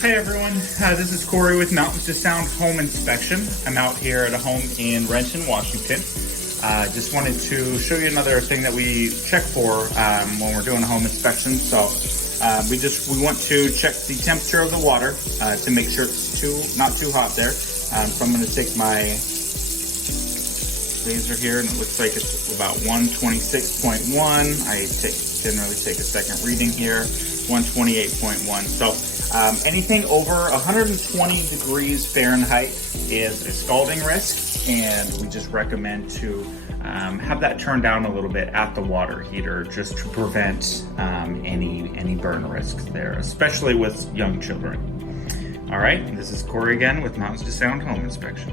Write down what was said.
Hey everyone, this is Corey with Mountains to Sound Home Inspection. I'm out here at a home in Renton, Washington. Just wanted to show you another thing that we check for when we're doing a home inspection. So we want to check the temperature of the water to make sure it's not too hot there. So I'm going to take my laser here, and it looks like it's about 126.1. I generally take a second reading here, 128.1. So anything over 120 degrees Fahrenheit is a scalding risk, and we just recommend to have that turned down a little bit at the water heater just to prevent any burn risks there, especially with young children. All right, this is Corey again with Mountains to Sound Home Inspection.